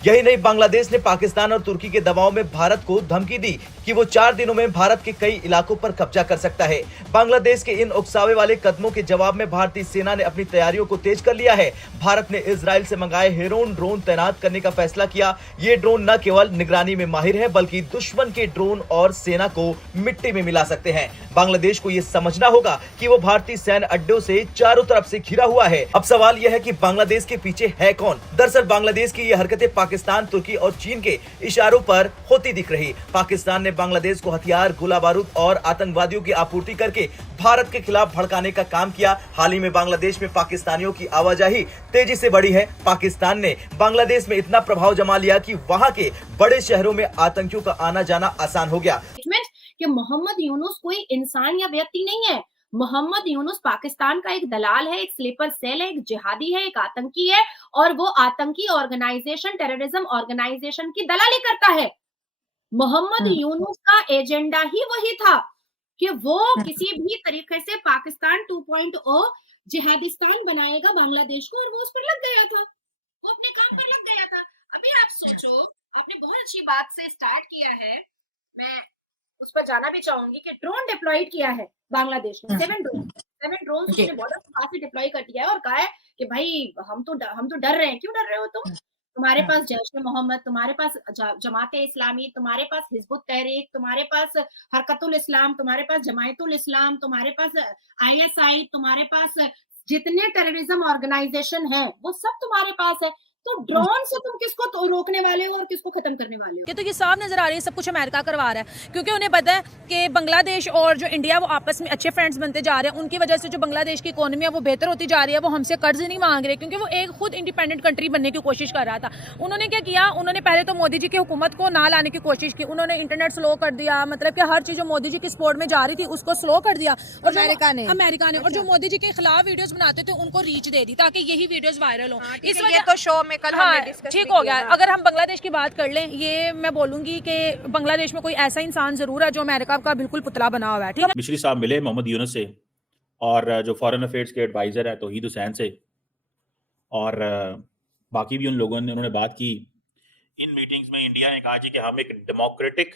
यही नहीं, बांग्लादेश ने पाकिस्तान और तुर्की के दबाव में भारत को धमकी दी कि वो 4 दिनों में भारत के कई इलाकों पर कब्जा कर सकता है। बांग्लादेश के इन उकसावे वाले कदमों के जवाब में भारतीय सेना ने अपनी तैयारियों को तेज कर लिया है। भारत ने इजराइल से मंगाए हेरोन ड्रोन तैनात करने का फैसला किया। ये ड्रोन न केवल निगरानी में माहिर है, बल्कि दुश्मन के ड्रोन और सेना को मिट्टी में मिला सकते हैं। बांग्लादेश को ये समझना होगा कि वो भारतीय सैन्य अड्डों से चारों तरफ से घिरा हुआ है। अब सवाल यह है कि बांग्लादेश के पीछे है कौन? दरअसल बांग्लादेश की ये हरकतें पाकिस्तान, तुर्की और चीन के इशारों पर होती दिख रही। पाकिस्तान ने बांग्लादेश को हथियार, गोला बारूद और आतंकवादियों की आपूर्ति करके भारत के खिलाफ भड़काने का काम किया। हाल ही में बांग्लादेश में पाकिस्तानियों की आवाजाही तेजी से बढ़ी है। पाकिस्तान ने बांग्लादेश में इतना प्रभाव जमा लिया कि वहां के बड़े शहरों में आतंकियों का आना जाना आसान हो गया। कि मोहम्मद यूनुस कोई इंसान या व्यक्ति नहीं है। मोहम्मद यूनुस पाकिस्तान का एक दलाल है, एक स्लीपर सेल है, एक जिहादी है, एक आतंकी है और वो आतंकी ऑर्गेनाइजेशन, टेररिज्म ऑर्गेनाइजेशन की दलाली करता है। मोहम्मद यूनुस का एजेंडा ही वही था कि वो किसी भी तरीके से पाकिस्तान 2.0 जिहादिस्तान बनाएगा बांग्लादेश को, और वो उस पर लग गया था, वो अपने काम पर लग गया था। अभी आप सोचो, आपने बहुत अच्छी बात से स्टार्ट किया है, मैं उस पर जाना भी चाहूंगी कि ड्रोन डिप्लॉयड किया है बांग्लादेश ने। 7 ड्रोन उसने बॉर्डर के पास ही डिप्लॉय कर दिया है और कहा है कि भाई हम तो डर रहे हैं। क्यों डर रहे हो तुम? तुम्हारे पास जैश ए मोहम्मद, तुम्हारे पास जमाते इस्लामी, तुम्हारे पास हिजबुत तहरीक, तुम्हारे पास हरकतुल इस्लाम, तुम्हारे पास जमायतुल इस्लाम, तुम्हारे पास ISI, तुम्हारे पास जितने टेररिज्म ऑर्गेनाइजेशन है वो सब तुम्हारे पास है। तो ड्रोन से तुम किसको तो रोकने वाले हो और किसको खत्म करने वाले हो? ये तो ये साफ नजर आ रही है, सब कुछ अमेरिका करवा रहा है, क्योंकि उन्हें पता है कि बांग्लादेश और जो इंडिया वो आपस में अच्छे फ्रेंड्स बनते जा रहे हैं। उनकी वजह से जो बांग्लादेश की इकोनॉमी है वो बेहतर होती जा रही है। वो हमसे कर्ज नहीं मांग रहे, क्योंकि वो एक खुद इंडिपेंडेंट कंट्री बनने की कोशिश कर रहा था। उन्होंने क्या किया, उन्होंने पहले तो मोदी जी की हुकूमत को ना लाने की कोशिश की। उन्होंने इंटरनेट स्लो कर दिया, मतलब कि हर चीज जो मोदी जी की सपोर्ट में जा रही थी उसको स्लो कर दिया। और अमेरिका ने और जो मोदी जी के खिलाफ वीडियोस बनाते थे उनको रीच दे दी, ताकि यही वीडियोस वायरल हो। इस वजह तो शो में कल हमने डिस्कस ठीक हो गया। अगर हम बांग्लादेश की बात कर लें, ये मैं बोलूंगी कि बांग्लादेश में कोई ऐसा इंसान जरूर है जो अमेरिका का बिल्कुल पुतला बना हुआ है। ठीक है, मिश्री साहब मिले मोहम्मद यूनुस से और जो फॉरेन अफेयर्स के एडवाइजर है तौहीद हुसैन से, और बाकी भी उन लोगों ने उन्होंने बात की। इन मीटिंग्स में इंडिया ने कहा जी कि हम एक democratic,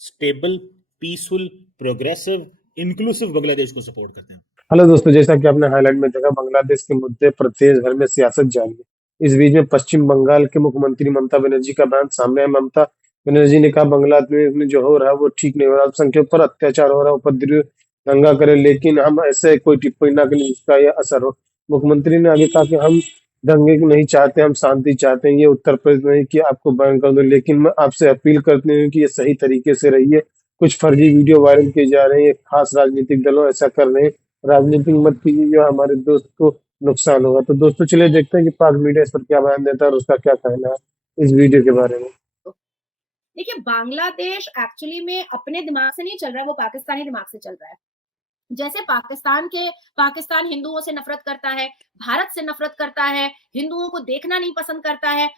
stable, peaceful, progressive, inclusive Bangladesh को सपोर्ट करते हैं। हेलो दोस्तों, जैसा कि आपने हाईलाइट में देखा, बांग्लादेश के मुद्दे पर देश भर में सियासत जारी है। इस बीच में पश्चिम बंगाल के मुख्यमंत्री ममता बनर्जी का बयान सामने है। ममता बनर्जी ने कहा, बांग्लादेश में जो हो रहा है वो ठीक नहीं हो रहा, अल्पसंख्यकों पर अत्याचार हो रहा है, उपद्रव, दंगा करे, लेकिन हम ऐसे कोई टिप्पणी न करें जिसका यह असर हो। मुख्यमंत्री ने आगे कहा कि हम दंगे नहीं चाहते, हम शांति चाहते हैं। ये उत्तर प्रदेश नहीं कि आपको बैन कर दो, लेकिन मैं आपसे अपील करती हूँ कि ये सही तरीके से रहिए। कुछ फर्जी वीडियो वायरल किए जा रहे हैं, खास राजनीतिक दलों ऐसा कर रहे हैं। राजनीति मत कीजिए, जो हमारे दोस्त को नुकसान होगा। तो दोस्तों चलिए देखते हैं कि पाक मीडिया इस पर क्या बयान देता है और उसका क्या कहना है इस वीडियो के बारे में। देखिए, बांग्लादेश एक्चुअली में अपने दिमाग से नहीं चल रहा है, वो पाकिस्तानी दिमाग से चल रहा है। जैसे पाकिस्तान हिंदुओं से नफरत करता है, भारत से नफरत करता है, हिंदुओं को देखना नहीं पसंद करता है,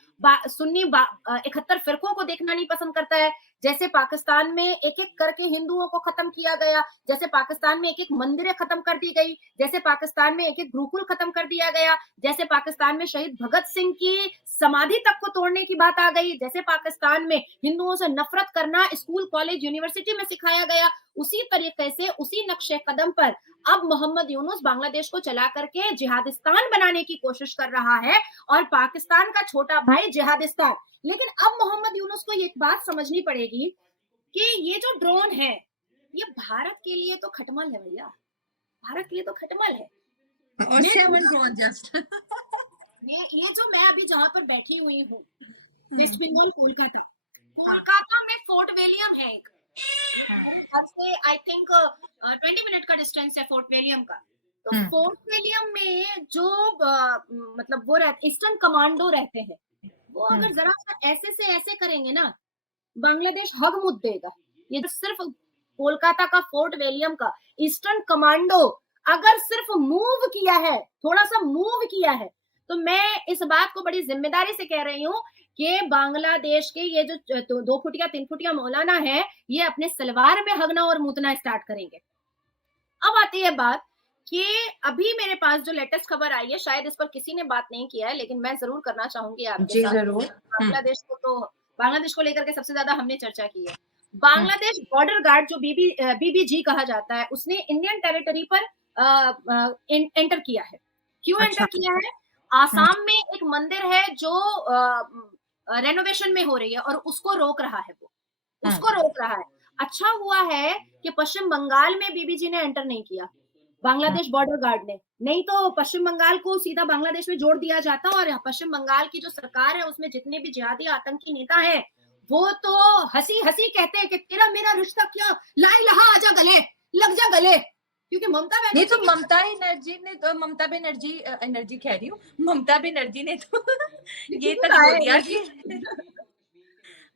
सुन्नी 71 फिरकों को देखना नहीं पसंद करता है। जैसे पाकिस्तान में एक एक करके हिंदुओं को खत्म किया गया, जैसे पाकिस्तान में एक एक मंदिरें खत्म कर दी गई, जैसे पाकिस्तान में एक एक गुरुकुल खत्म कर दिया गया, जैसे पाकिस्तान में शहीद भगत सिंह की समाधि तक को तोड़ने की बात आ गई, जैसे पाकिस्तान में हिंदुओं से नफरत करना स्कूल, कॉलेज, यूनिवर्सिटी में सिखाया गया, उसी तरीके से, उसी नक्शे कदम पर अब मोहम्मद यूनुस बांग्लादेश को चला करके जिहादिस्तान बनाने की कोशिश कर रहा है, और पाकिस्तान का छोटा भाई जिहादिस्तान। लेकिन अब मोहम्मद यूनुस को एक बात समझनी पड़ेगी कि ये जो ड्रोन है, ये भारत के लिए तो खटमल है भैया, भारत के लिए तो खटमल है। ये जो मैं अभी जहां पर बैठी हुई हूँ, वेस्ट बंगाल, कोलकाता में फोर्ट विलियम है एक, घर से आई थिंक 20 मिनट का डिस्टेंस है फोर्ट विलियम का। तो फोर्ट विलियम में जो मतलब वो रहते, ईस्टर्न कमांडो रहते हैं, वो अगर जरा सा ऐसे से ऐसे करेंगे ना, बांग्लादेश हग मुद देगा। ये सिर्फ कोलकाता का फोर्ट विलियम का ईस्टर्न कमांडो अगर सिर्फ मूव किया है, थोड़ा सा मूव किया है, तो मैं इस बात को बड़ी जिम्मेदारी से कह रही हूँ कि बांग्लादेश के ये जो 2 फुटिया 3 फुटिया मौलाना है, ये अपने सलवार में हगना और मूतना स्टार्ट करेंगे। अब आती है बात कि अभी मेरे पास जो लेटेस्ट खबर आई है, शायद इस पर किसी ने बात नहीं किया है, लेकिन मैं जरूर करना चाहूंगी आपके जी साथ। जरूर। बांग्लादेश को लेकर के सबसे ज्यादा हमने चर्चा की है। बांग्लादेश बॉर्डर गार्ड जो बीबीजी कहा जाता है, उसने इंडियन टेरिटरी पर एंटर किया है। क्यों अच्छा। एंटर किया है? आसाम में एक मंदिर है जो रेनोवेशन में हो रही है और उसको रोक रहा है, वो उसको रोक रहा है। अच्छा हुआ है कि पश्चिम बंगाल में बीबीजी ने एंटर नहीं किया, बांग्लादेश बॉर्डर गार्ड ने, नहीं तो पश्चिम बंगाल को सीधा बांग्लादेश में जोड़ दिया जाता। और पश्चिम बंगाल की जो सरकार है, उसमें जितने भी जिहादी आतंकी नेता हैं, वो तो हंसी हंसी कहते हैं कि तेरा मेरा रिश्ता क्या, ला इलाहा आजा गले, लग जा गले, क्योंकि ममता नहीं तो बनर्जी ममता बनर्जी कह रही हूँ, ममता बनर्जी ने तो ये तक है, बोल दिया कि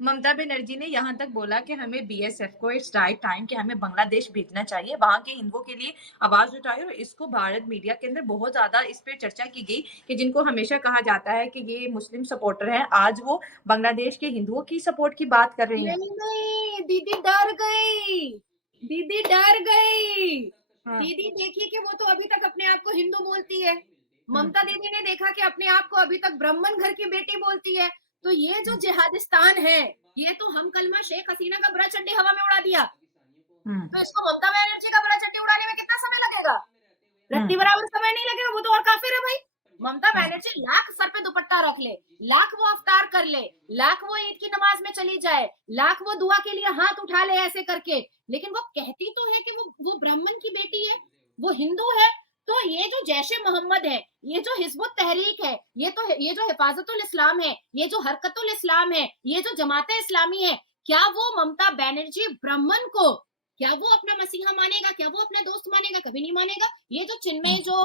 ममता बनर्जी ने यहाँ तक बोला कि हमें बीएसएफ को इट्स राइट टाइम कि हमें बांग्लादेश भेजना चाहिए, वहां के हिंदुओं के लिए आवाज उठाई। और इसको भारत मीडिया के अंदर बहुत ज्यादा इस पे चर्चा की गई कि जिनको हमेशा कहा जाता है कि ये मुस्लिम सपोर्टर है, आज वो बांग्लादेश के हिंदुओं की सपोर्ट की बात कर रही है। नहीं, दीदी डर गई, दीदी डर गई। हाँ। दीदी देखिए कि वो तो अभी तक अपने आप को हिंदू बोलती है, ममता दीदी ने देखा कि अपने आप को अभी तक ब्राह्मण घर की बेटी बोलती है। तो ये जो जिहादिस्तान है, ये तो हम कलमा शेख हसीना का बड़ा चड्डी हवा में उड़ा दिया, तो इसको ममता बनर्जी का बड़ा चड्डी उड़ाने में कितना समय लगेगा? रत्ती बराबर समय नहीं लगेगा, वो तो और काफिर है भाई। ममता बनर्जी लाख सर पे दुपट्टा रख ले, लाख वो अफ्तार कर ले, लाख वो ईद की नमाज में चली जाए, लाख वो दुआ के लिए हाथ उठा ले ऐसे करके, लेकिन वो कहती तो है कि वो ब्राह्मण की बेटी है, वो हिंदू है। तो ये जो जैश ए मोहम्मद है, ये जो हिजबुत तहरीक है, ये जो हिफाजतुल इस्लाम है, ये जो हरकतुल इस्लाम है, ये जो जमाते इस्लामी है, क्या वो ममता बनर्जी ब्राह्मण को, क्या वो अपना मसीहा मानेगा? क्या वो अपना दोस्त मानेगा? कभी नहीं मानेगा। ये जो चिन्मय जो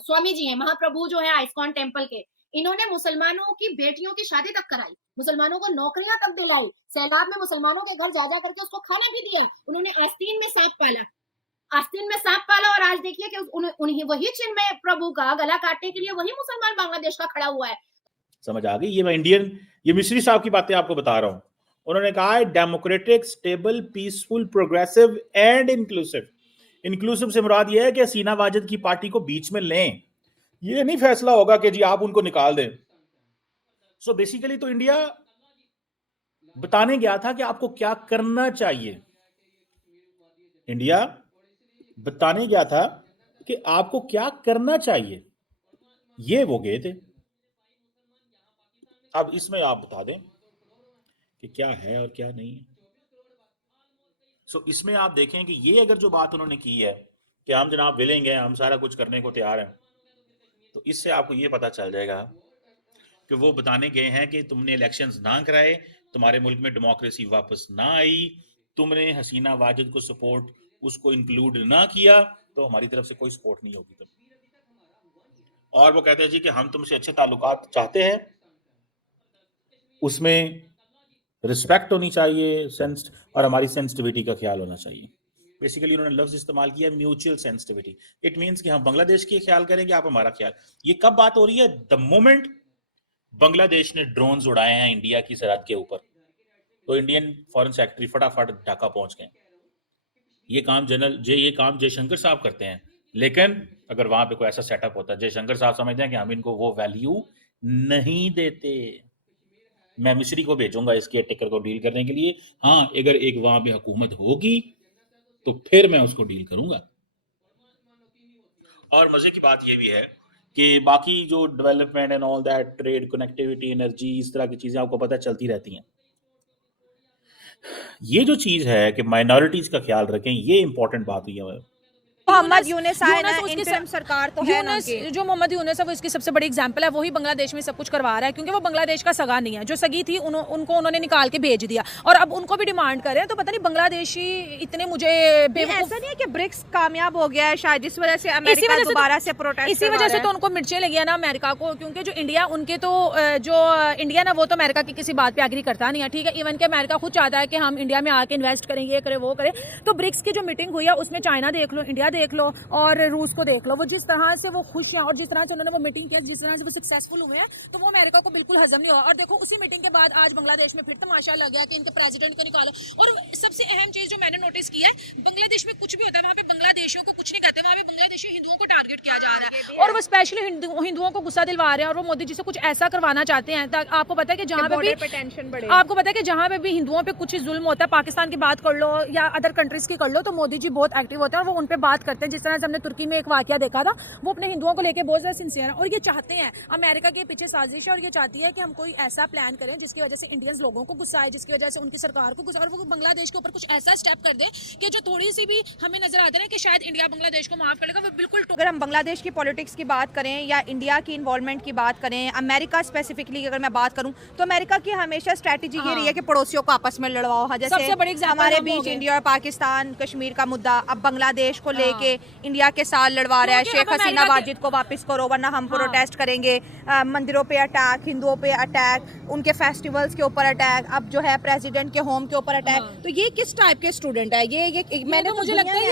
स्वामी जी हैं, महाप्रभु जो है आइस्कॉन टेम्पल के, इन्होंने मुसलमानों की बेटियों की शादी तक कराई, मुसलमानों को नौकरियां तक दिलाई, सैलाब में मुसलमानों के घर जा करके उसको खाना भी दिया, उन्होंने आस्तीन में सांप पाला, और आज देखिए कि उन्हीं वही चिन्मय प्रभु का गला काटने के लिए वही मुसलमान बांग्लादेश का खड़ा हुआ है। समझ आ गई? ये मिस्री साहब की बातें आपको बता रहा हूं। उन्होंने कहा है democratic, stable, peaceful, progressive and inclusive. Inclusive से मुराद यह है कि हसीना वाजिद की पार्टी को बीच में लें। ये नहीं फैसला होगा कि जी आप उनको निकाल दें। सो बेसिकली तो इंडिया बताने गया था कि आपको क्या करना चाहिए। इंडिया बताने गया था कि आपको क्या करना चाहिए, ये वो गए थे। अब इसमें आप बता दें कि क्या है और क्या नहीं है। सो इसमें आप देखें कि ये अगर जो बात उन्होंने की है कि हम जनाब विलिंग हैं, हम सारा कुछ करने को तैयार हैं, तो इससे आपको ये पता चल जाएगा कि वो बताने गए हैं कि तुमने इलेक्शंस ना कराए, तुम्हारे मुल्क में डेमोक्रेसी वापस ना आई, तुमने हसीना वाजिद को सपोर्ट उसको इंक्लूड ना किया, तो हमारी तरफ से कोई सपोर्ट नहीं होगी तब। और वो कहते हैं जी कि हम तुमसे अच्छे ताल्लुकात चाहते हैं, उसमें रिस्पेक्ट होनी चाहिए, सेंस और हमारी सेंसिटिविटी का ख्याल होना चाहिए। बेसिकली उन्होंने लफ्ज इस्तेमाल किया म्यूचुअल सेंसिटिविटी। इट मींस कि हम बांग्लादेश के ख्याल करेंगे, आप हमारा ख्याल। ये कब बात हो रही है? द मोमेंट बांग्लादेश ने ड्रोन्स उड़ाए हैं इंडिया की सरहद के ऊपर, तो इंडियन फॉरेन सेक्रेटरी फटाफट ढाका पहुंच गए। ये काम जयशंकर साहब करते हैं, लेकिन अगर वहां पे कोई ऐसा सेटअप होता है, जयशंकर साहब समझते हैं कि हम इनको वो वैल्यू नहीं देते। मैं मिस्री को भेजूंगा इस केयर टेकर को डील करने के लिए। हाँ, अगर एक वहां पे हुकूमत होगी तो फिर मैं उसको डील करूंगा। और मजे की बात ये भी है कि बाकी जो development and all that, trade, connectivity, energy, इस तरह की चीजें आपको पता चलती रहती हैं। ये जो चीज है कि माइनॉरिटीज का ख्याल रखें, ये इंपॉर्टेंट बात हुई है। मोहम्मद यूनुस आए ना, इंटरिम सरकार तो है ना, जो मोहम्मद यूनुस है वो इसकी सबसे बड़ी एग्जांपल है। वही बांग्लादेश में सब कुछ करवा रहा है, क्योंकि वो बांग्लादेश का सगा नहीं है। जो सगी थी उनको उन्होंने निकाल के भेज दिया, और अब उनको भी डिमांड कर रहे हैं। तो पता नहीं बांग्लादेशी इतने मुझे ऐसा नहीं है कि ब्रिक्स कामयाब हो गया है शायद, इस वजह से अमेरिका दोबारा से प्रोटेस्ट, इसी वजह से तो उनको मिर्चें लगी है ना अमेरिका को, क्योंकि जो इंडिया इंडिया ना, वो तो अमेरिका की किसी बात पे एग्री करता नहीं है, ठीक है। इवन के अमेरिका खुद चाहता है कि हम इंडिया में आके इन्वेस्ट करें, ये करें वो करें। तो ब्रिक्स की जो मीटिंग हुई है उसमें चाइना देख लो, इंडिया देख देख लो और रूस को देख लो, वो जिस तरह से वो खुश हैं और जिस तरह से उन्होंने वो मीटिंग किया, जिस तरह से वो सक्सेसफुल हुए हैं, तो वो अमेरिका को बिल्कुल हजम नहीं हुआ। और देखो उसी मीटिंग के बाद आज बांग्लादेश में फिर तमाशा लग गया कि इनके प्रेसिडेंट को निकालो। और सबसे अहम चीज जो मैंने नोटिस की है, बांग्लादेश में कुछ भी होता है वहाँ पे बांग्लादेशियों को कुछ नहीं कहते, वहाँ पे बांग्लादेशी हिंदुओं को टारगेट किया जा रहा है और वो स्पेशली हिंदुओं को गुस्सा दिलवा रहे हैं। और वो मोदी जी से कुछ ऐसा करवाना चाहते हैं ताकि आपको पता है कि जहाँ पे भी टेंशन बढ़े। आपको पता है कि जहाँ पे भी हिंदुओं पे कुछ जुल्म होता है, पाकिस्तान की बात कर लो या अदर कंट्रीज की कर लो, तो मोदी जी बहुत एक्टिव होते हैं और वो उन पे बात करते हैं। जिस तरह से हमने तुर्की में एक वाकया देखा था, वो अपने हिंदुओं को लेकर बहुत ज्यादा सिंसियर है और ये चाहते हैं, अमेरिका के पीछे साजिश है और ये चाहती है कि हम कोई ऐसा प्लान करें जिसकी वजह से इंडियंस लोगों को गुस्सा आए, जिसकी वजह से उनकी सरकार को गुस्सा, और वो बांग्लादेश के ऊपर कुछ ऐसा स्टेप कर दे कि जो थोड़ी सी भी हमें नजर आता है कि शायद इंडिया बांग्लादेश को माफ करेगा, वो बिल्कुल। अगर हम बांग्लादेश की पॉलिटिक्स की बात करें या इंडिया की इन्वॉल्वमेंट की बात करें, अमेरिका स्पेसिफिकली अगर मैं बात करूं, तो अमेरिका की हमेशा स्ट्रेटजी ये रही है कि पड़ोसियों को आपस में लड़वाओ। जैसे सबसे बड़ी example हमारे हम हो बीच गए। इंडिया और पाकिस्तान कश्मीर का मुद्दा, अब बांग्लादेश को लेके इंडिया के साथ लड़वा रहा है। क्योंकि शेख अब हसीना अमेरिका वाजिद को वापस करो वरना हम प्रोटेस्ट करेंगे। मंदिरों पे अटैक, हिंदुओं पे अटैक, उनके फेस्टिवल्स के ऊपर अटैक, अब जो है प्रेसिडेंट के होम के ऊपर अटैक। तो ये किस टाइप के स्टूडेंट है? ये मैंने मुझे लगता है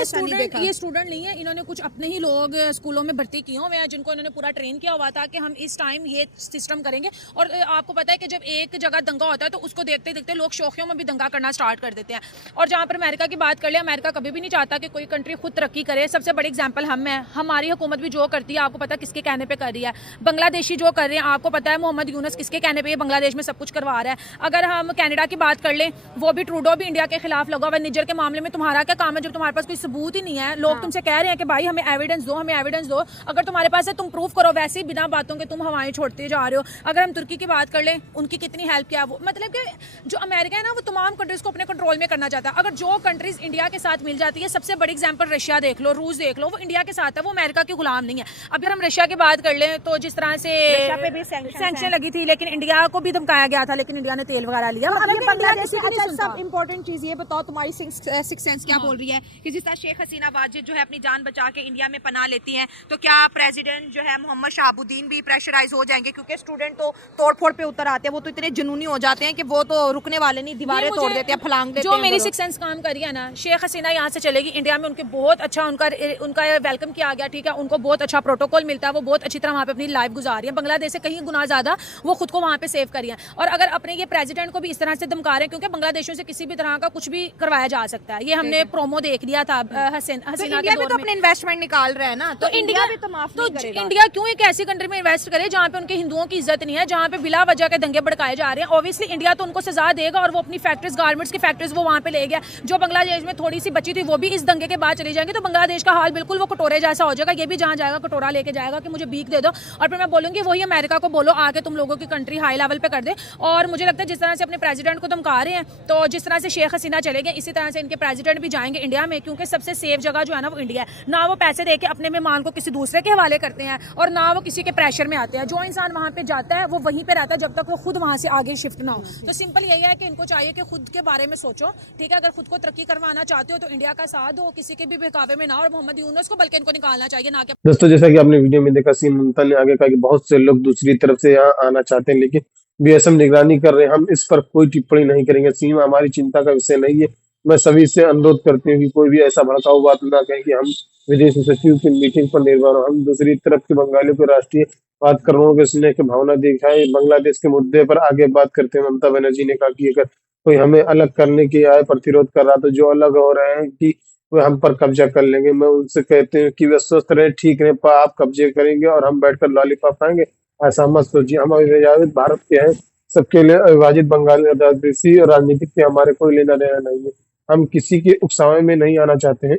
ये स्टूडेंट नहीं है, इन्होंने कुछ अपने ही लोग स्कूलों में भर्ती किए हुए हैं जिनको इन्होंने पूरा ट्रेन किया हुआ था कि हम इस टाइम ये सिस्टम करेंगे। और आपको पता है कि जब एक जगह दंगा होता है तो उसको देखते देखते लोग शौकियों में भी दंगा करना स्टार्ट कर देते हैं। और जहाँ पर अमेरिका की बात कर ले, अमेरिका कभी भी नहीं चाहता कि कोई कंट्री खुद तरक्की करे। सबसे बड़ी एग्जांपल हम हैं, हमारी हुकूमत भी जो करती है आपको पता है किसके कहने पे कर रही है, बांग्लादेशी जो कर रहे हैं आपको पता है मोहम्मद यूनुस किसके कहने पे ये बांग्लादेश में सब कुछ करवा रहा है। अगर हम कनाडा की बात कर लें, वो भी ट्रूडो भी इंडिया के खिलाफ लगा हुआ। निजर के मामले में तुम्हारा क्या काम है जब तुम्हारे पास कोई सबूत ही नहीं है? लोग तुमसे कह रहे हैं कि भाई हमें एविडेंस दो, हमें एविडेंस दो। अगर तुम्हारे पास है तुम प्रूफ करो, वैसे ही बिना बातों के तुम हवाएं छोड़ते जा रहे हो। अगर हम तुर्की की बात कर लें, उनकी कितनी हेल्प किया वो, मतलब कि जो अमेरिका है ना वो तमाम कंट्रीज को अपने कंट्रोल में करना चाहता है। अगर जो कंट्रीज इंडिया के साथ मिल जाती है, सबसे बड़ी एग्जांपल रशिया देख लो, रूस देख लो, वो इंडिया के साथ है, वो अमेरिका के गुलाम नहीं है। अगर हम रशिया की बात कर लें तो जिस तरह से रशिया पे भी सैंक्शन लगी थी, लेकिन इंडिया को भी धमकाया गया था, लेकिन इंडिया ने तेल वगैरह लिया। मतलब कि इंडिया किसी की नहीं सुनता। सब इंपॉर्टेंट चीज ये बताओ, तुम्हारी सिक्स सेंस क्या बोल रही है कि जिस तरह शेख हसीना वाजिद जो है अपनी जान बचा के इंडिया में पनाह लेती हैं, तो क्या प्रेसिडेंट जो है मोहम्मद शहाबुद्दीन भी प्रेशराइज हो जाएंगे? क्योंकि स्टूडेंट तो तोड़फोड़ पे उतर आते हैं, वो तो इतने जुनूनी हो जाते हैं कि वो तो रुकने वाले नहीं, दीवारें तोड़ देते हैं, फलांग देते हैं। जो मेरी सिक्स सेंस काम करी है ना, शेख हसीना यहाँ से चलेगी इंडिया में, उनके बहुत अच्छा उनका वेलकम किया गया, ठीक है, उनको बहुत अच्छा प्रोटोकॉल मिलता है, वो बहुत अच्छी तरह वहाँ पे अपनी लाइफ गुजार रही है। बांग्लादेश से कहीं गुना ज्यादा वो खुद को वहाँ पे सेव करी है। और अगर अपने ये प्रेसिडेंट को भी इस तरह से धमका रहे हैं, क्योंकि बांग्लादेशियों से किसी भी तरह का कुछ भी करवाया जा सकता है, ये हमने प्रोमो देख लिया था हसीना के इंडिया भी दौर तो में। अपने इन्वेस्टमेंट निकाल रहा है ना, तो इंडिया भी तो माफ नहीं करेगा। इंडिया क्यों एक ऐसी कंट्री में इन्वेस्ट करे जहाँ पे उनके हिंदुओं की इज्जत नहीं है, जहाँ पे बिला वजह के दंगे भड़काए जा रहे हैं? ऑब्वियसली इंडिया तो उनको सजा देगा और वो अपनी फैक्ट्रीज, गारमेंट्स की फैक्ट्रीज वो वहाँ पे ले गया। जो बांग्लादेश में थोड़ी सी बची थी वो भी इस दंगे के बाद चली जाएंगी, तो बांग्लादेश का हाल बिल्कुल वो कटोरे जैसा हो जाएगा। ये भी जहाँ जाएगा कटोरा लेके जाएगा कि मुझे भीख दे दो, और फिर मैं बोलूंगी वही अमेरिका को बोलो आके तुम लोगों की कंट्री हाई लेवल पे कर दे। और मुझे लगता है जिस तरह से अपने प्रेसिडेंट को धमका रहे हैं, तो जिस तरह से शेख हसीना चले गए, इसी तरह से इनके प्रेसिडेंट भी जाएंगे इंडिया में, क्योंकि सबसे सेफ जगह जो है ना वो इंडिया है। ना वो पैसे दे के अपने मेहमान को किसी दूसरे के हवाले करते हैं और ना वो किसी के प्रेशर में आते हैं। जो इंसान वहाँ पे जाता है वो वहीं पे रहता है जब तक वो खुद वहाँ से आगे शिफ्ट ना हो। तो सिंपल यही है कि इनको चाहिए कि खुद के बारे में सोचो, ठीक है? अगर खुद को तरक्की करवाना चाहते हो तो इंडिया का साथ दो, किसी के भी बहकावे में ना, और मोहम्मद यूनुस को बल्कि इनको निकालना चाहिए, ना कि दोस्तों, जैसा कि आपने वीडियो में देखा, सीएम ममता ने आगे कहा कि बहुत से लोग दूसरी तरफ से यहाँ आना चाहते हैं, लेकिन बीएसएफ निगरानी कर रहे हैं, हम इस पर कोई टिप्पणी नहीं करेंगे। सीमा हमारी चिंता का विषय नहीं है। मैं सभी से अनुरोध करती हूँ कि कोई भी ऐसा भड़काऊ बात ना कहें कि हम विदेश सचिव की मीटिंग पर निर्भर हो। हम दूसरी तरफ के बंगालियों को राष्ट्रीय बात करोड़ों के स्नेह की भावना दिखाए। बांग्लादेश के मुद्दे पर आगे बात करते हुए ममता बनर्जी ने कहा कि अगर कोई हमें अलग करने की आय प्रतिरोध कर रहा, तो जो अलग हो रहे हैं कि वे हम पर कब्जा कर लेंगे। मैं उनसे कहते हैं कि वे स्वस्थ रहे, ठीक रहे, पर आप कब्जे करेंगे और हम बैठकर लॉलीपॉप खाएंगे, ऐसा मत सोचिए। हम अविभाजित भारत के हैं, सबके लिए अविभाजित बंगाली देशी राजनीति से हमारे कोई लेना देना नहीं है। हम किसी के उकसावे में नहीं आना चाहते हैं।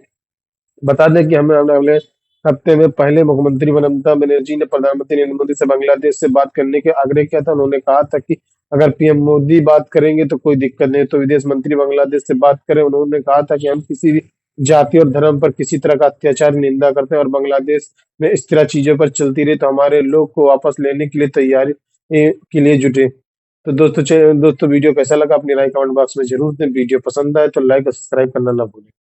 बता दें कि हमें अगले हफ्ते में पहले मुख्यमंत्री ममता बनर्जी ने प्रधानमंत्री नरेंद्र मोदी से बांग्लादेश से बात करने के आग्रह किया था। उन्होंने कहा था कि अगर पीएम मोदी बात करेंगे तो कोई दिक्कत नहीं, तो विदेश मंत्री बांग्लादेश से बात करें। उन्होंने कहा था कि हम किसी भी जाति और धर्म पर किसी तरह का अत्याचार निंदा करते हैं और बांग्लादेश में इस तरह चीजों पर चलती रही तो हमारे लोग को वापस लेने के लिए तैयारी के लिए जुटे। तो दोस्तों वीडियो कैसा लगा अपनी राय कमेंट बॉक्स में जरूर दें। वीडियो पसंद आए तो लाइक और सब्सक्राइब करना ना भूलें।